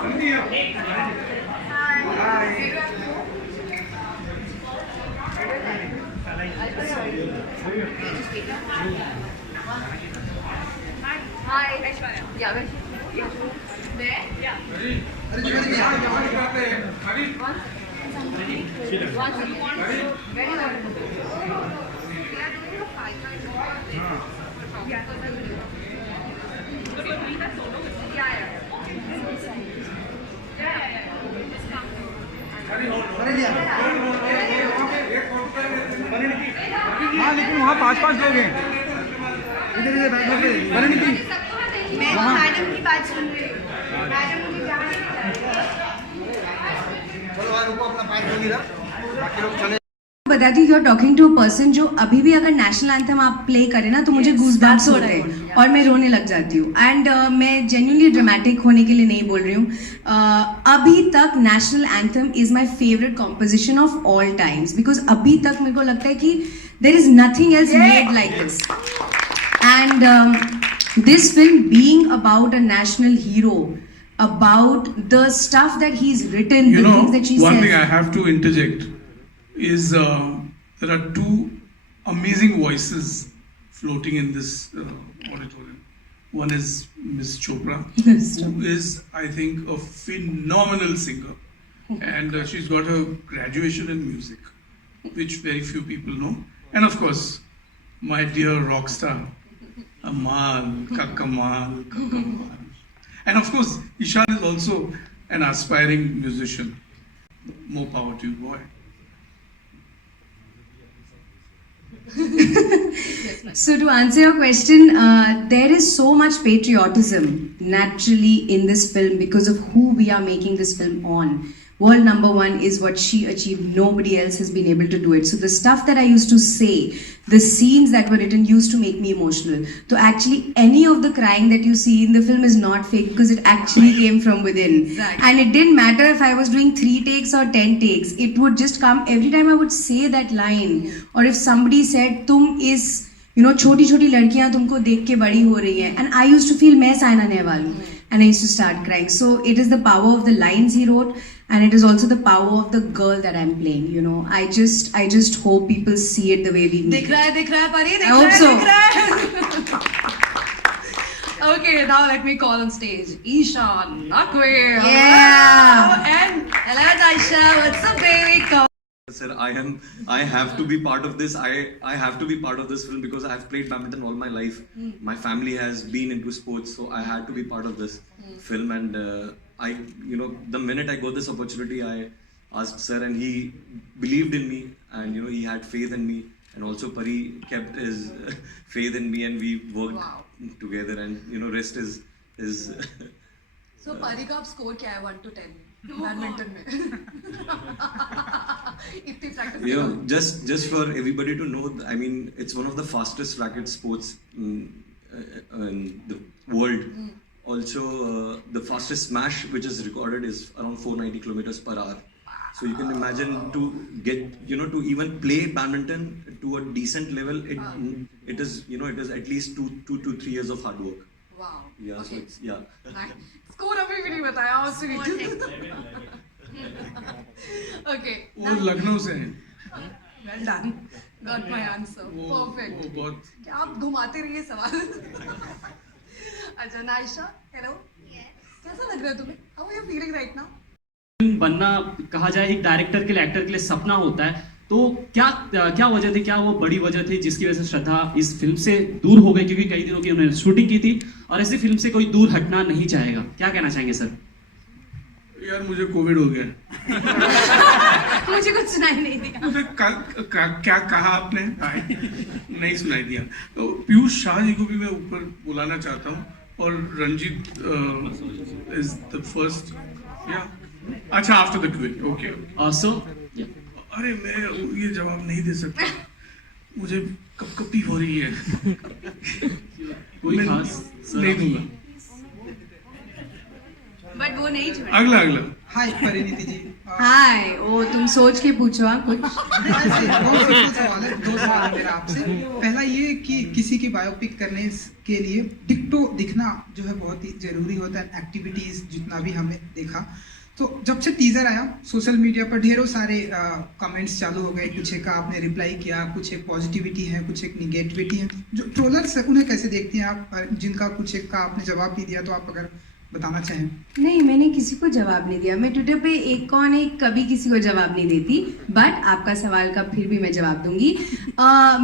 हाँ लेकिन वहाँ 5-5 लोग हैं, इधर इधर बैठ बैठे परिणीति। मैं तो मैडम की बात सुन रही हूँ। मैडम मुझे जाने नहीं चलो भाई रुको, अपना पैर खोल रहा, बाकी लोग चले। बताती you are talking to a person जो अभी भी अगर नेशनल एंथम आप प्ले करें ना तो मुझे गूज़बम्प्स होते हैं और मैं रोने लग जाती हूँ। एंड मैं जेन्युइनली ड्रामेटिक होने के लिए नहीं बोल रही हूँ। अभी तक national anthem is my favourite composition of all times, because अभी तक मेरे को लगता है कि there is nothing else made like this. And this film being about a national hero, about the stuff that he's written, the things that she one says. thing I have to interject is there are two amazing voices floating in this auditorium. One is Miss Chopra, who is, I think, a phenomenal singer, and she's got a graduation in music, which very few people know. And of course, my dear rock star, Amal, Kakamal. And of course, Ishan is also an aspiring musician. More power to you, boy. So to answer your question, there is so much patriotism naturally in this film because of who we are making this film on. World number one is what she achieved. Nobody else has been able to do it. So the stuff that I used to say, the scenes that were written used to make me emotional. So actually any of the crying that you see in the film is not fake because it actually came from within. Exactly. And it didn't matter if I was doing 3 takes or 10 takes. It would just come every time I would say that line. Or if somebody said, "Tum is, you know, छोटी छोटी लड़कियां तुमको देख के बड़ी हो रही हैं," and I used to feel मैं साइना नेहवाल हूँ, and I used to start crying. So it is the power of the lines he wrote, and it is also the power of the girl that I'm playing. You know, I just hope people see it the way we make. दिख रहा है परी, I hope so. दिख रहा है। Okay, now let me call on stage Ishan Naqvi. Yeah. And hello Naisha, what's up baby? Come. Sir, I have to be part of this. I have to be part of this film because I have played badminton all my life. My family has been into sports, so I had to be part of this film. And the minute I got this opportunity, I asked sir, and he believed in me, and he had faith in me, and also Pari kept his faith in me, and we worked together. And rest is. So परी का आप score क्या है 1 to 10 badminton में? इतनी practice just for everybody to know, I mean, it's one of the fastest racket sports in the world. Also, the fastest smash which is recorded is around 490 kilometers per hour. So you can imagine to get, to even play badminton to a decent level, it is at least 2 to 3 years of hard work. Wow. Yeah, Okay. so it's, yeah. Score अभी भी नहीं बताया, how sweet. Okay. वो लखनऊ से हैं। Well done. Got my answer. Perfect. वो बहुत क्या आप घुमाते रहिए सवाल. अच्छा नाइशा, hello. कैसा लग रहा है तुम्हें? How are you feeling right now? बनना कहा जाए एक डायरेक्टर के लिए, एक्टर के लिए सपना होता है, तो क्या वजह थी, क्या वो बड़ी वजह थी जिसकी वजह से श्रद्धा इस फिल्म से दूर हो गई? क्योंकि कई दिनों की उन्होंने शूटिंग की थी और ऐसी फिल्म से कोई दूर हटना नहीं चाहेगा, क्या कहना चाहेंगे सर? यार मुझे कोविड हो गया। मुझे कुछ सुनाई नहीं दिया। मुझे क्या कहा आपने? नहीं सुनाई दिया। तो पीयूष शाह जी को भी मैं ऊपर बुलाना चाहता हूँ, और रंजीत इज द फर्स्ट। या अच्छा, आफ्टर द क्विज। ओके। सो अरे मैं ये जवाब नहीं दे सकता, मुझे कपकपी हो रही है। कोई खास नहीं दूंगा। But वो नहीं छोड़ा। अगला अगला हाय परिणीति जी। हाय, ओ तुम सोच के पूछो हाँ कुछ। ऐसे बहुत सिंपल सवाल है, दो सवाल है मेरा आपसे। पहला ये कि किसी की बायोपिक करने के लिए डिक्टो दिखना जो है बहुत ही जरूरी होता है, एक्टिविटीज जितना भी हमने देखा। तो जब से टीजर आया सोशल मीडिया पर ढेरों सारे कमेंट्स चालू हो गए, कुछ एक का आपने रिप्लाई किया, कुछ एक पॉजिटिविटी है, कुछ एक निगेटिविटी है। जो ट्रोलर्स है उन्हें कैसे देखती हैं आप, जिनका कुछ एक का आपने जवाब नहीं दिया, तो आप अगर बताना चाहें। नहीं, मैंने किसी को जवाब नहीं दिया। मैं ट्विटर पे एक कौन एक कभी किसी को जवाब नहीं देती, बट आपका सवाल का फिर भी मैं जवाब दूंगी।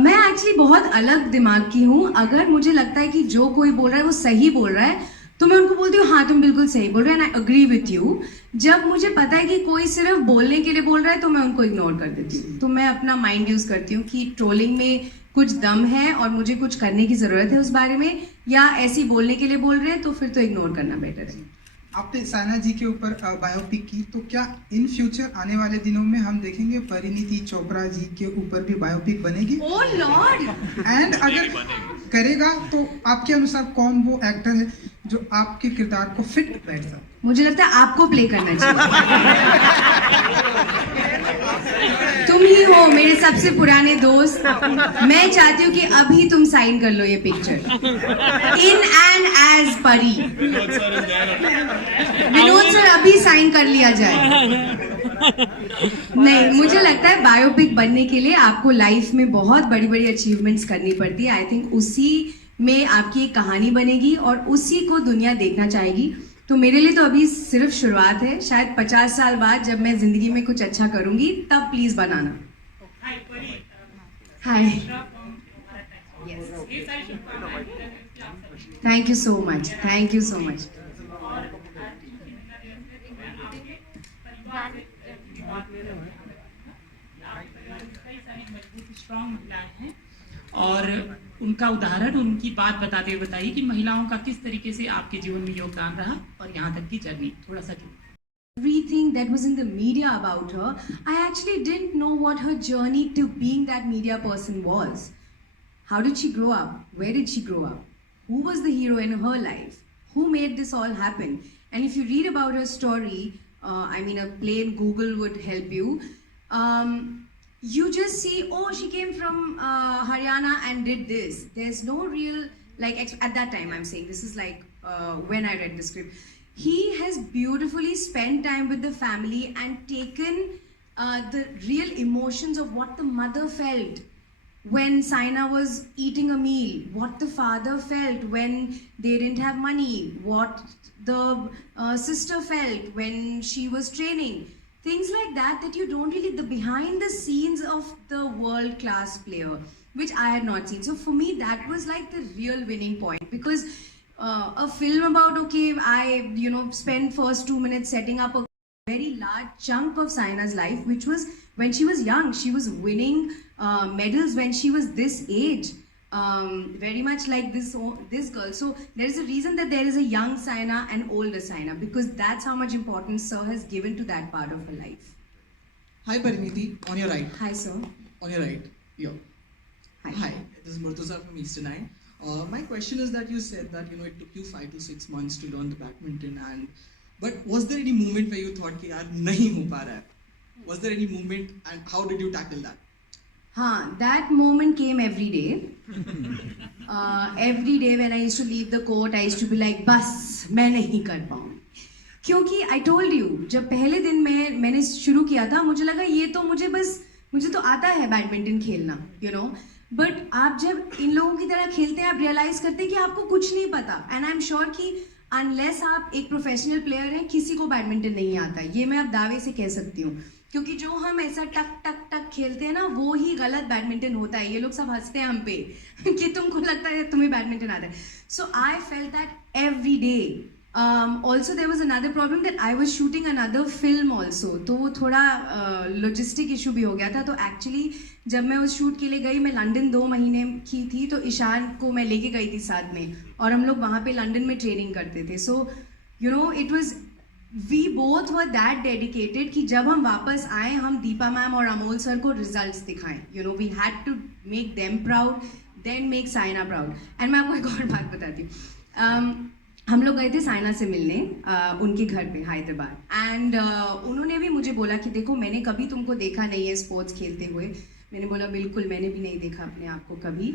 मैं एक्चुअली बहुत अलग दिमाग की हूँ। अगर मुझे लगता है कि जो कोई बोल रहा है वो सही बोल रहा है, तो मैं उनको बोलती हूँ हाँ तुम बिल्कुल सही बोल रहे हो, and I agree with you. जब मुझे पता है कि कोई सिर्फ बोलने के लिए बोल रहा है, तो मैं उनको इग्नोर कर देती हूँ। तो मैं अपना माइंड यूज करती हूँ कि ट्रोलिंग में कुछ दम है और मुझे कुछ करने की जरूरत है उस बारे में, या ऐसे ही बोलने के लिए बोल रहे हैं तो फिर तो इग्नोर करना बेटर है। आपने साइना जी के ऊपर बायोपिक की, तो क्या इन फ्यूचर आने वाले दिनों में हम देखेंगे परिणीति चोपड़ा जी के ऊपर भी बायोपिक बनेगी? Oh lord! एंड अगर करेगा तो आपके अनुसार कौन वो एक्टर है जो आपके किरदार को फिट बैठता? मुझे लगता है आपको प्ले करना चाहिए। तुम ही हो मेरे सबसे पुराने दोस्त। मैं चाहती हूँ कि अभी तुम साइन कर लो ये पिक्चर इन एंड एज परी। विनोद सर अभी साइन कर लिया जाए। नहीं, मुझे लगता है बायोपिक बनने के लिए आपको लाइफ में बहुत बड़ी बड़ी अचीवमेंट्स करनी पड़ती है। आई थिंक उसी में आपकी एक कहानी बनेगी और उसी को दुनिया देखना चाहेगी। तो मेरे लिए तो अभी सिर्फ शुरुआत है। शायद 50 साल बाद जब मैं जिंदगी में कुछ अच्छा करूंगी तब please banana. Hi, thank you so much, thank you so much. Strong महिलाएं हैं और उनका उदाहरण, उनकी बात बताते हुए बताइए कि महिलाओं का किस तरीके से आपके जीवन में योगदान रहा और यहाँ तक की जर्नी थोड़ा सा क्यों? Everything that was in the media about her, I actually didn't know what her journey to being that media person was. How did she grow up? Where did she grow up? Who was the hero in her life? Who made this all happen? And if you read about her story, I mean, a plain Google would help you. You just see, oh, she came from Haryana and did this. There's no real, like, at that time, I'm saying, this is like when I read the script. He has beautifully spent time with the family and taken the real emotions of what the mother felt when Saina was eating a meal, what the father felt when they didn't have money, what the sister felt when she was training. Things like that, that you don't really, the behind the scenes of the world class player, which I had not seen. So for me, that was like the real winning point, because a film about, okay, I, spent first 2 minutes setting up a very large chunk of Saina's life, which was when she was young. She was winning medals when she was this age. Very much like this girl. So there is a reason that there is a young Saina and older Saina, because that's how much importance Sir has given to that part of her life. Hi Pariniti, on your right. Hi Sir. On your right. Yo. Hi. Hi. This is Murtuza from Eastern Eye. My question is that you said that it took you 5 to 6 months to learn the badminton, but was there any moment where you thought कि यार नहीं हो पा रहा है? Was there any moment, and how did you tackle that? That moment came every day. Every day when I used to leave the court, I used to be like, बस मैं नहीं कर पाऊँ. क्योंकि I told you, जब पहले दिन मैंने शुरू किया था, मुझे लगा मुझे तो आता है बैडमिंटन खेलना, बट आप जब इन लोगों की तरह खेलते हैं, आप रियलाइज करते हैं कि आपको कुछ नहीं पता. एंड आई एम श्योर कि अनलेस आप एक प्रोफेशनल प्लेयर हैं, किसी को बैडमिंटन नहीं आता. ये मैं अब दावे से कह सकती हूँ, क्योंकि जो हम ऐसा टक टक टक खेलते हैं ना, वो ही गलत बैडमिंटन होता है. ये लोग सब हंसते हैं हम पे कि तुमको लगता है तुम्हें बैडमिंटन आता है. So I felt that every day. Also there was another problem that I was shooting another film also, तो वो थोड़ा logistic issue भी हो गया था. तो actually जब मैं उस शूट के लिए गई, मैं लंदन 2 महीने की थी, तो ईशान को मैं लेके गई थी साथ में, और हम लोग वहाँ पे लंदन में ट्रेनिंग करते थे. So it was, we both were that dedicated कि जब हम वापस आए, हम दीपा मैम और अमोल सर को रिजल्ट्स दिखाएं. We had to make them proud, then make Saina proud. And मैं आपको एक और बात बताती हूँ. हम लोग गए थे साइना से मिलने उनके घर पे हैदराबाद एंड उन्होंने भी मुझे बोला कि देखो मैंने कभी तुमको देखा नहीं है स्पोर्ट्स खेलते हुए। मैंने बोला बिल्कुल मैंने भी नहीं देखा अपने आप को कभी।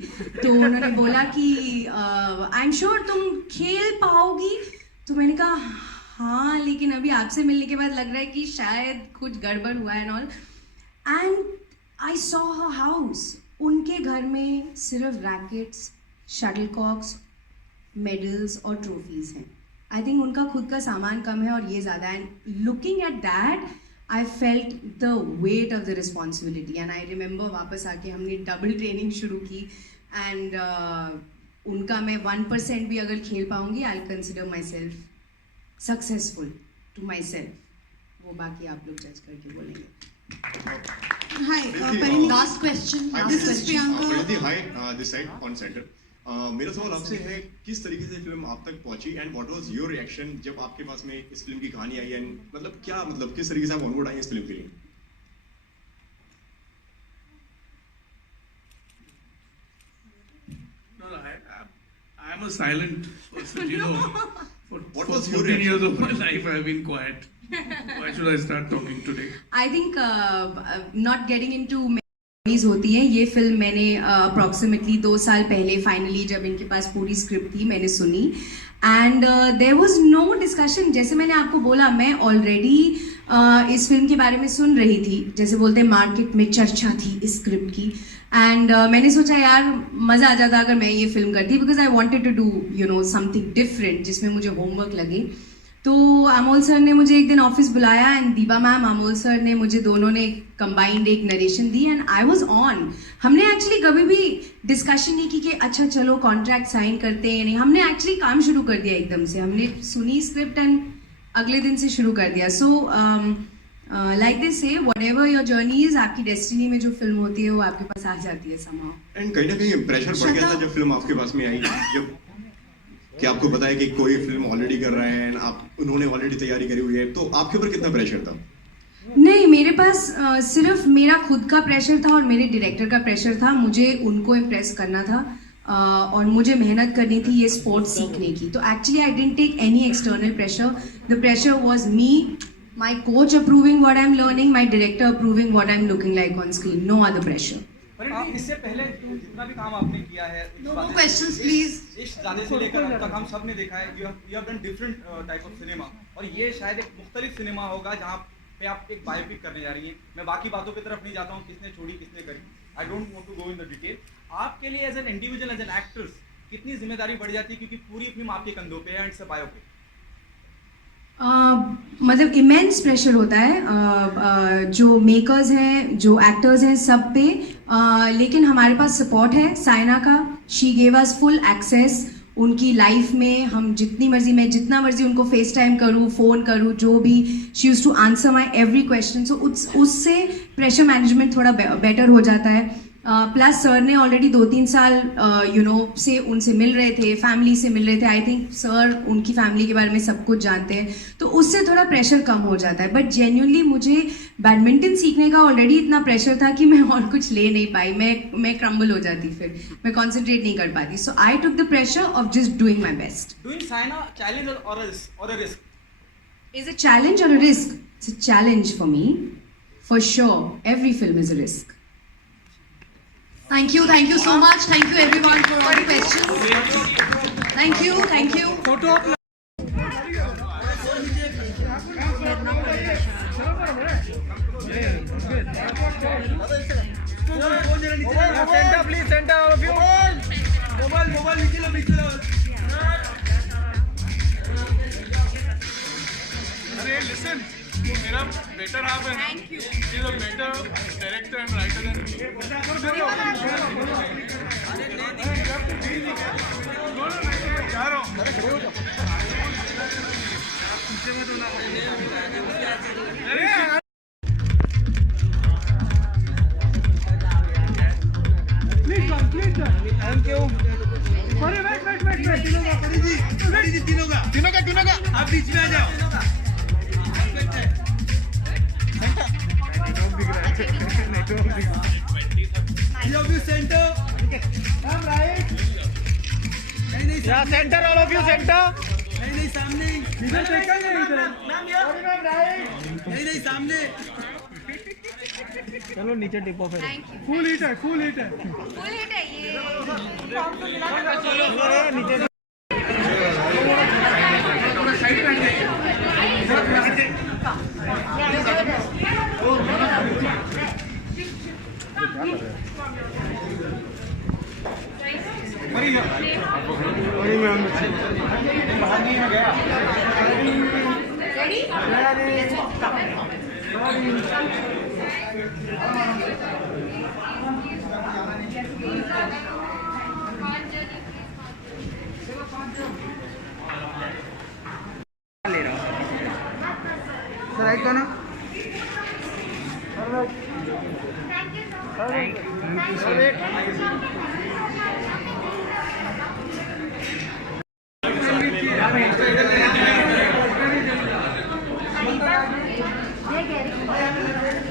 तो उन्होंने बोला कि आई एम श्योर तुम खेल पाओगी। तो मैंने कहा हाँ, लेकिन अभी आपसे मिलने के बाद लग रहा है कि शायद कुछ गड़बड़ हुआ है and all. And I saw her house. उनके घर में सिर्फ रैकेट्स, शटलकॉक्स, मेडल्स और ट्रॉफीज हैं। आई थिंक उनका खुद का सामान कम है और ये ज़्यादा है। And looking at that I felt the weight of the responsibility and I remember वापस आके हमने डबल ट्रेनिंग शुरू की एंड उनका मैं 1% भी अगर खेल पाऊंगी I consider myself successful to myself. वो बाकी आप लोग जज करके बोलेंगे। Hi, Parini, last question. This is Priyanka. Parini, hi, this side on center. मेरा सवाल आपसे है किस तरीके से फिल्म आप तक पहुंची and what was your reaction जब आपके पास में इस फिल्म की कहानी आई एंड मतलब किस तरीके से आप ऑनबोर्ड आई इस फिल्म के लिए? No, I am a silent person, you know. What For was your 14 years reaction? of my life I have been quiet. Why should I start talking today? I think not getting into memories होती हैं। ये film मैंने approximately 2 साल पहले finally जब इनके पास पूरी script थी मैंने सुनी and there was no discussion. जैसे मैंने आपको बोला मैं ऑलरेडी इस फिल्म के बारे में सुन रही थी, जैसे बोलते हैं मार्केट में चर्चा थी इस स्क्रिप्ट की एंड मैंने सोचा यार मज़ा आ जाता अगर मैं ये फिल्म करती, because I wanted to do something different जिसमें मुझे होमवर्क लगे। तो अमोल सर ने मुझे एक दिन ऑफिस बुलाया and Deepa ma'am, Amol sir ने मुझे, दोनों ने कंबाइंड एक narration the and I was on. हमने एक्चुअली कभी भी डिस्कशन नहीं की कि अच्छा चलो कॉन्ट्रैक्ट साइन करते हैं, नहीं, हमने एक्चुअली काम शुरू कर दिया एकदम से। हमने सुनी स्क्रिप्ट एंड अगले दिन से शुरू कर दिया। So like this say whatever your journey is, आपकी डेस्टिनी में जो फिल्म होती है वो आपके पास आ जाती है somehow। एंड कहीं ना कहीं प्रेशर बढ़ गया था जब फिल्म आपके पास में आई, जब कि आपको पता है कि कोई फिल्म ऑलरेडी कर रहे हैं आप उन्होंने ऑलरेडी तैयारी करी हुई है, तो आपके ऊपर कितना प्रेशर था? नहीं, मेरे पास सिर्फ मेरा खुद का प्रेशर था और मेरे डायरेक्टर का प्रेशर था। मुझे उनको इम्प्रेस करना था और मुझे मेहनत करनी थी ये स्पोर्ट सीखने की। तो actually I didn't take any external pressure. The pressure was me, my coach approving what I am learning, my director approving what I am looking like on screen, no other pressure. इससे पहले जितना भी काम आपने किया है, No more questions, please. इस गाने से लेकर अब तक हम सब ने देखा है you have done different type of cinema, और ये शायद एक मुख्तलिफ सिनेमा होगा जहाँ पे आप एक बायोपिक करने जा रही हैं। मैं बाकी बातों की तरफ नहीं जाता हूँ, किसने छोड़ी किसने करी, I don't want to go in the detail. आपके लिए as an individual, as an actress कितनी जिम्मेदारी बढ़ जाती है, क्योंकि पूरी फिल्म आपके कंधों पे है एंड इट्स अ बायोपिक? मतलब इमेंस प्रेशर होता है जो मेकर्स हैं, जो एक्टर्स हैं, सब पे। लेकिन हमारे पास सपोर्ट है साइना का। She gave us full access उनकी लाइफ में। हम जितनी मर्जी, मैं जितना मर्जी उनको फेस टाइम करूँ, फ़ोन करूँ, जो भी, she used to answer my every question. So उससे प्रेशर मैनेजमेंट थोड़ा बेटर हो जाता है। प्लस सर ने ऑलरेडी 2-3 साल से उनसे मिल रहे थे, फैमिली से मिल रहे थे। आई थिंक सर उनकी फैमिली के बारे में सब कुछ जानते हैं, तो उससे थोड़ा प्रेशर कम हो जाता है। बट जेन्युइनली मुझे बैडमिंटन सीखने का ऑलरेडी इतना प्रेशर था कि मैं और कुछ ले नहीं पाई। मैं क्रम्बल हो जाती, फिर मैं कॉन्सेंट्रेट नहीं कर पाती। So I took the pressure off just doing my best. Doing Saina challenge और a risk? Is a challenge or a risk? It's a challenge for me, for sure. Every film is a risk. Thank you so much. Thank you everyone for all the questions. Thank you. Photo centre please, centre all of you. Mobile निकलो। अरे listen, मेरा better half है। Thank you. He's a better director and writer than me. जा रहा हूँ। पीछे मत होना। अरे थैंक यू। तीनों का आप बीच में आ जाओ। Centre, all of you centre. चलो नीचे टिपो फिर। फुल हिट है ये नीचे राइट का ना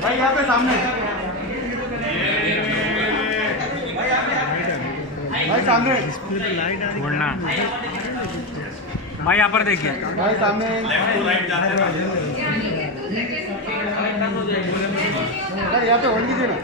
भाई यहाँ पे सामने भाई सामने बोलना भाई यहाँ पर देखिए भाई सामने सर यहाँ पे होल्ड कीजिए ना